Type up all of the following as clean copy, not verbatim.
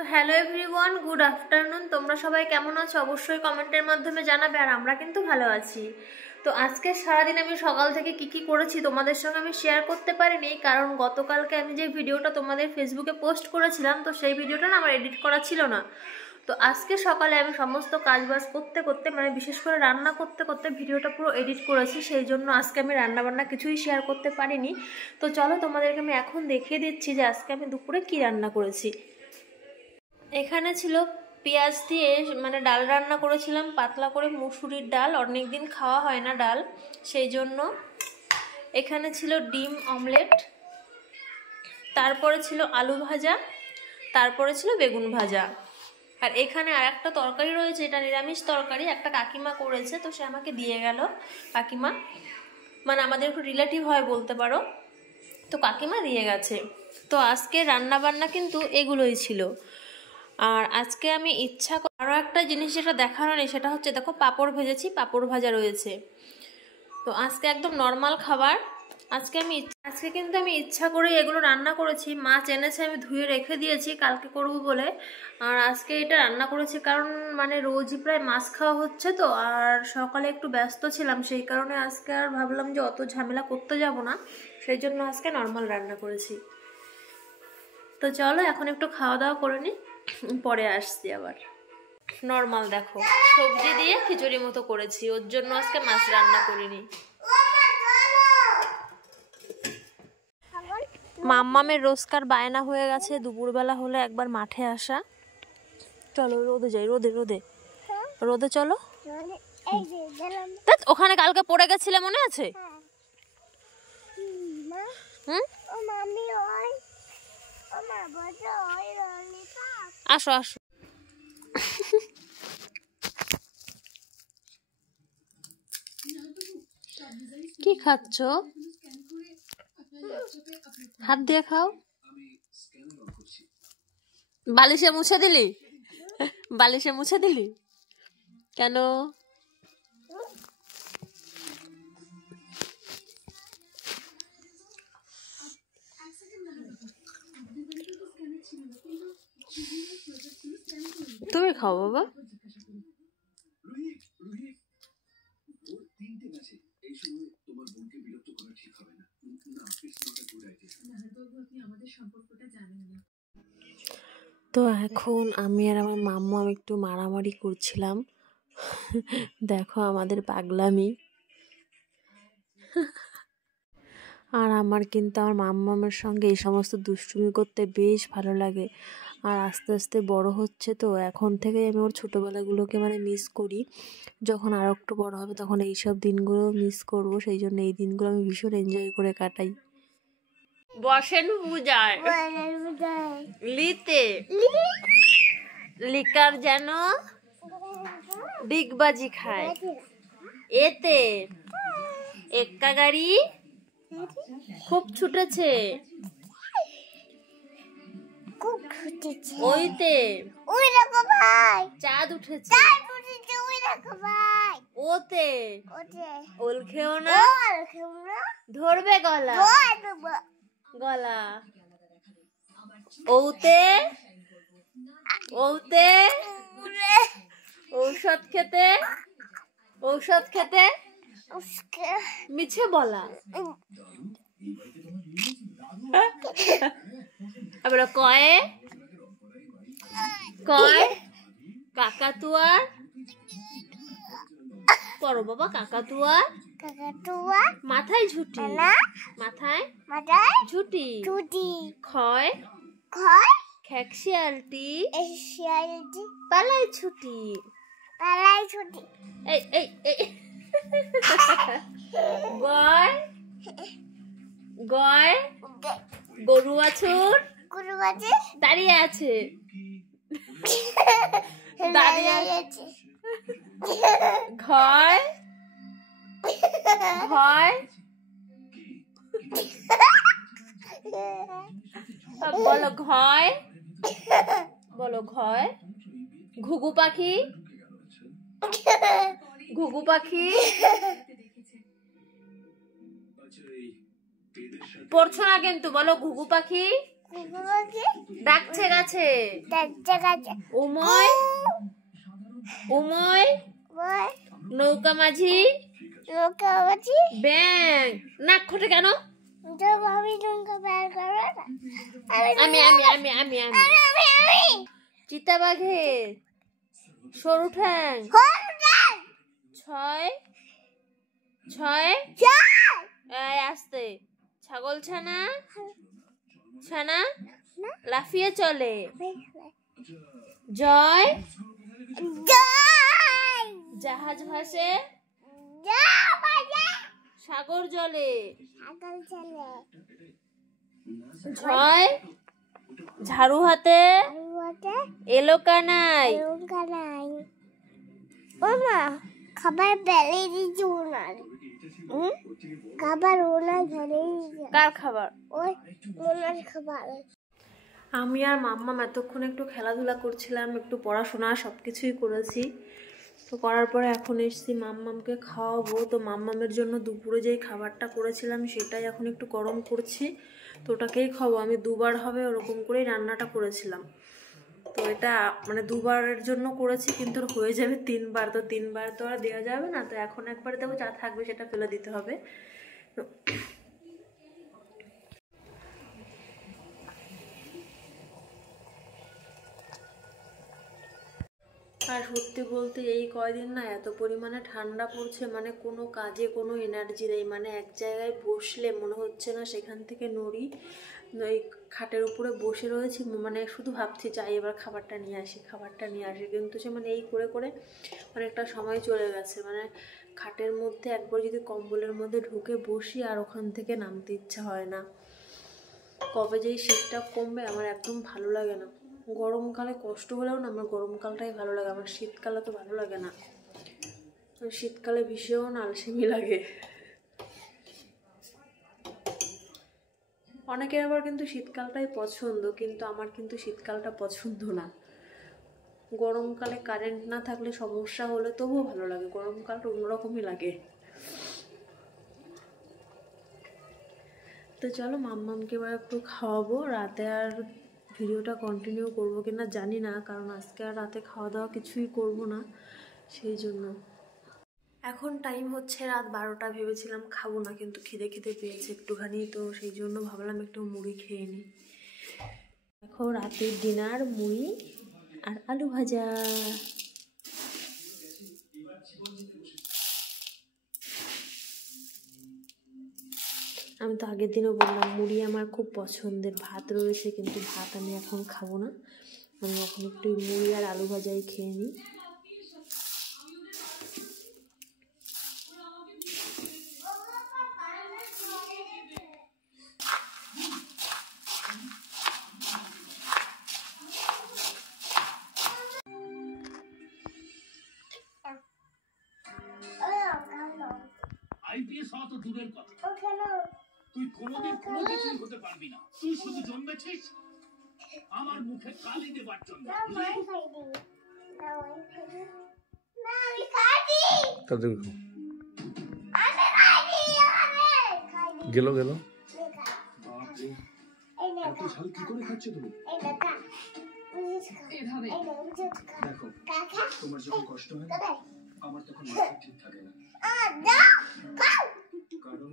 তো hello everyone, good afternoon. তোমরা সবাই কেমন আছো অবশ্যই কমেন্টের মাধ্যমে জানাবে, আর আমরা কিন্তু ভালো আছি। তো আজকে সারাদিন আমি সকাল থেকে কি করেছি তোমাদের সঙ্গে আমি শেয়ার করতে পারিনি, কারণ গতকালকে আমি যে ভিডিওটা তোমাদের ফেসবুকে পোস্ট করেছিলাম, তো সেই ভিডিওটা না আমার এডিট করা ছিল না। তো আজকে সকালে আমি সমস্ত কাজবাজ করতে করতে, মানে বিশেষ করে রান্না করতে করতে ভিডিওটা পুরো এডিট করেছি, সেই জন্য আজকে আমি রান্নাবান্না কিছুই শেয়ার করতে পারিনি। তো চলো তোমাদেরকে আমি এখন দেখিয়ে দিচ্ছি যে আজকে আমি দুপুরে কি রান্না করেছি। এখানে ছিল পেঁয়াজ দিয়ে মানে ডাল রান্না করেছিলাম, পাতলা করে মুসুরির ডাল, অনেক দিন খাওয়া হয় না ডাল, সেই জন্য। এখানে ছিল ডিম অমলেট, তারপরে ছিল আলু ভাজা, তারপরে ছিল বেগুন ভাজা। আর এখানে আর একটা তরকারি রয়েছে, এটা নিরামিষ তরকারি, একটা কাকিমা করেছে, তো সে আমাকে দিয়ে গেল। কাকিমা মানে আমাদের একটু রিলেটিভ হয় বলতে পারো, তো কাকিমা দিয়ে গেছে। তো আজকে রান্না বান্না কিন্তু এগুলোই ছিল। আর আজকে আমি ইচ্ছা আরও একটা জিনিস যেটা দেখানো নেই, সেটা হচ্ছে দেখো পাঁপড় ভেজেছি, পাঁপড় ভাজা রয়েছে। তো আজকে একদম নর্মাল খাবার। আজকে কিন্তু আমি ইচ্ছা করেই এগুলো রান্না করেছি। মাছ এনেছে, আমি ধুয়ে রেখে দিয়েছি কালকে করব বলে, আর আজকে এটা রান্না করেছি কারণ মানে রোজই প্রায় মাছ খাওয়া হচ্ছে, তো আর সকালে একটু ব্যস্ত ছিলাম, সেই কারণে আজকে আর ভাবলাম যে অত ঝামেলা করতে যাব না, সেই জন্য আজকে নর্মাল রান্না করেছি। তো চলো এখন একটু খাওয়া দাওয়া করে নিই, পরে আসছি আবার। নর্মাল দেখো সবজি দিয়ে খিচুড়ি মতো করেছি, ওর জন্য আজকে মাছ রান্না করিনি। মাম্মামের রোজকার বায়না হয়ে গেছে দুপুরবেলা হলে একবার মাঠে আসা। চলো রোদে যাই, রোদে রোদে রোদে চলো। ওখানে কালকে পড়ে গেছিলে মনে আছে? আসো আসো। কি খাচ্ছ? হাত দিয়ে খাও। বালিশে মুছে দিলি? বালিশে মুছে দিলি কেন? তুমি খাও বাবা। তো এখন আমি আর আমার মাম্মা একটু মারামারি করছিলাম। দেখো আমাদের পাগলামি। আর আমার কিন্তু আমার মাম্মামের সঙ্গে এই সমস্ত দুষ্টুমি করতে বেশ ভালো লাগে। আর আস্তে আস্তে বড় হচ্ছে, তো এখন থেকে আমি ওর ছোটোবেলাগুলোকে মানে মিস করি। যখন আরও একটু বড় হবে তখন এইসব দিনগুলো মিস করব, সেই জন্য এই দিনগুলো আমি ভীষণ এনজয় করে কাটাই। বসেন পূজায় লিতে লিকার যেন ডিগবাজি খায়, এতে এক্কা গাড়ি খুব ছুটেছে, ওইতে চাঁদ উঠেছে, ওতে ওল খেও না, ধরবে গলা গলা, ওতে ওতে ঔষধ খেতে, ঔষধ খেতে মিছে বলা। আবার কয়ে কয় কাকাতুয়ার পড়ো বাবা, কাকাতুয়ার মাথায় ঝুটি, মাথায় ঝুটি, ক্ষয় খেকশিয়ালটি পালাই ছুটি, এই এই এই গয় গয় গরু বাছুর দাঁড়িয়ে আছে, দাঁড়িয়ে আছে, ঘয় ঘয় বলো ঘয়, বলো ঘয়, ঘুঘু পাখি, ঘুঘু পাখি পড়ছো না কিন্তু, বলো ঘুঘু পাখি, ডাকছে গাছে। উময় উময় নৌকা মাঝি ব্যাং। নাক খোটে কেন? আমি আমি আমি আমি আমি চিতাবাঘের সরু ঠ্যাং। ছয় ছয় আসতে ছাগল ছানা ছানা লাফিয়ে চলে। জয় জাহাজ ভাসে সাগর জলে। ঝয় ঝাড়ু হাতে এলো কানাই। খাবার বেলে দিচ্ছি ওনার খাবার ওনার ধরে। কার খাবার? ওই ওনার খাবার। আমি আর মাম্মাম এতক্ষণ একটু খেলাধুলা করছিলাম, একটু পড়াশোনা সব কিছুই করেছি। তো করার পরে এখন এসেছি মাম্মামকে খাওয়াবো। তো মাম্মামের জন্য দুপুরে যেই খাবারটা করেছিলাম সেটাই এখন একটু গরম করছি, তো ওটাকেই খাবো। আমি দুবার হবে ওরকম করেই রান্নাটা করেছিলাম। তো এটা মানে দুবারের জন্য করেছি, কিন্তু হয়ে যাবে তিনবার। তো তিনবার তো আর দেওয়া যাবে না, তো এখন একবার দেবো, যা থাকবে সেটা ফেলে দিতে হবে। তো আর সত্যি বলতে এই কয়দিন না এত পরিমাণে ঠান্ডা পড়ছে, মানে কোনো কাজে কোনো এনার্জি নেই। মানে এক জায়গায় বসলে মনে হচ্ছে না সেখান থেকে নড়ি। ওই খাটের উপরে বসে রয়েছি, মানে শুধু ভাবছি যাই এবার খাবারটা নিয়ে আসি, খাবারটা নিয়ে আসি। কিন্তু সে মানে এই করে করে অনেকটা সময় চলে গেছে। মানে খাটের মধ্যে একবার যদি কম্বলের মধ্যে ঢুকে বসি আর ওখান থেকে নামতে ইচ্ছা হয় না। কবে যেই শীতটা কমবে আমার একদম ভালো লাগে না। গরমকালে কষ্ট হলেও না আমার গরমকালটাই ভালো লাগে, আমার শীতকালে তো ভালো লাগে না। শীতকালে ভীষণ আলসেমি লাগে। অনেকের আবার কিন্তু শীতকালটাই পছন্দ, কিন্তু আমার কিন্তু শীতকালটা পছন্দ না। গরমকালে কারেন্ট না থাকলে সমস্যা হলে তবুও ভালো লাগে, গরমকালটা অন্যরকমই লাগে। তো চলো মাম্মামকে এবার একটু খাওয়াবো। রাতে আর ভিডিওটা কন্টিনিউ করবো কিনা জানি না, কারণ আজকে আর রাতে খাওয়া দাওয়া কিছুই করব না, সেই জন্য। এখন টাইম হচ্ছে রাত 12টা। ভেবেছিলাম খাবো না, কিন্তু খিদে খিদে পেয়েছে একটুখানি, তো সেই জন্য ভাবলাম একটু মুড়ি খেয়ে নিই। দেখো রাতের ডিনার মুড়ি আর আলু ভাজা। আমি তো আগের দিনও বললাম মুড়ি আমার খুব পছন্দের। ভাত রয়েছে কিন্তু ভাত আমি এখন খাবো না, আমি এখন একটু মুড়ি আর আলু ভাজাই খেয়ে নিই। আইপিএস হওয়া তো দূরের কথা, তুই কোনোদিন কোনো কিছুই হতে পারবি না। তুই শুধু জন্মেছিস আমার মুখে কালি দেবার জন্য। গেল গেল এত ঝাল কি করে খাচ্ছ তুমি? এভাবে দেখো, তোমার যখন কষ্ট হয় আমার তখন মাথা ঠিক থাকে না, কারণ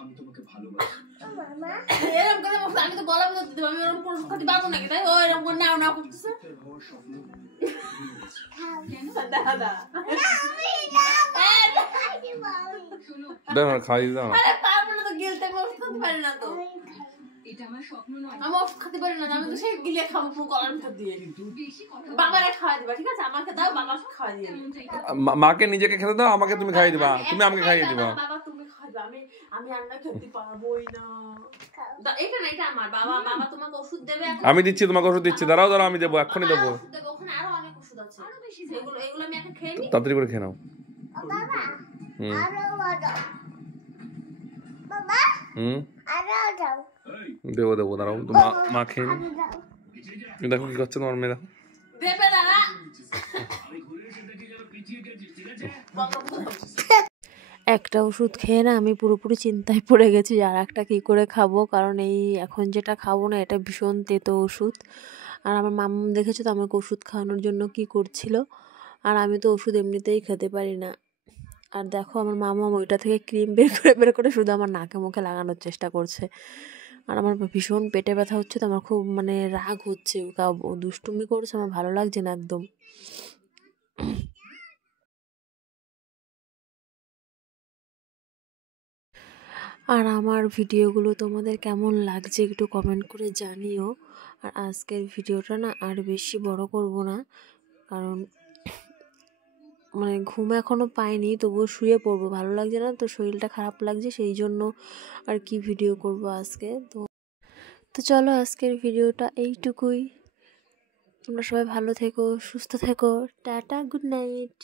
আমি তোমাকে ভালোবাসি। এরকম করে আমি তো বলা বলতে দেব, আমি এরকম পুরো খাতে পারবো নাকি? তাই ও এরকম করে নাও না করতেছে। হওয়ার স্বপ্ন দাদা দাদা খাই দাও। আরে পারবো না তো, গিলতে আমি ওষুধ খেতে পারি না তো। এটা আমার স্বপ্ন নয়, আমি ওষুধ খেতে পারি না, আমি তো সেই গিলে খাবো পুরো গলার ভিতর দিয়ে। বাবারে খাওয়া দিবা, ঠিক আছে? আমাকে দাও, বাবাকে খাওয়া দিয়ে। মাকে নিজেকে খেতে দাও, আমাকে তুমি খাইয়ে দিবা, তুমি আমাকে খাইয়ে দিবা। বাবা তুমি খাইবা, আমি রান্না খেতে পারবোই না। এটা না, এটা আমার বাবা, বাবা তোমাকে ওষুধ দেবে। আমি দিচ্ছি, তোমাকে ওষুধ দিচ্ছি। দাঁড়াও দাঁড়াও, আমি দেবো, এক্ষুনি দেবো। ওখানে আরো অনেক ওষুধ আছে, আরো বেশি। এগুলো আমি এখন খেয়ে নিই, তাড়াতাড়ি করে খেয়ে নাও। বাবা আরো দাও, বাবা আরো দাও। দেবো দেবো, দাঁড়াও তো। মা খেয়ে নি। দেখো কি করছে তোমার মেয়ে, দেখো। একটা ওষুধ খেয়ে না আমি পুরোপুরি চিন্তায় পড়ে গেছি যে আর একটা কী করে খাবো, কারণ এই এখন যেটা খাবো না এটা ভীষণ তেতো ওষুধ। আর আমার মাম্মাম দেখেছো তো আমাকে ওষুধ খাওয়ানোর জন্য কি করছিল, আর আমি তো ওষুধ এমনিতেই খেতে পারি না। আর দেখো আমার মাম্মাম ওইটা থেকে ক্রিম বের করে শুধু আমার নাকে মুখে লাগানোর চেষ্টা করছে। আর আমার ভীষণ পেটে ব্যথা হচ্ছে, তো আমার খুব মানে রাগ হচ্ছে, ও দুষ্টুমি করছে, আমার ভালো লাগছে না একদম। আর আমার ভিডিওগুলো তোমাদের কেমন লাগছে একটু কমেন্ট করে জানিও। আর আজকের ভিডিওটা না আর বেশি বড় করব না, কারণ মানে ঘুম এখনও পাইনি, তবুও শুয়ে পড়বো, ভালো লাগছে না তো, শরীরটা খারাপ লাগছে, সেই জন্য আর কি ভিডিও করব আজকে। তো চলো আজকের ভিডিওটা এইটুকুই। তোমরা সবাই ভালো থেকো, সুস্থ থেকো, টাটা, গুড নাইট।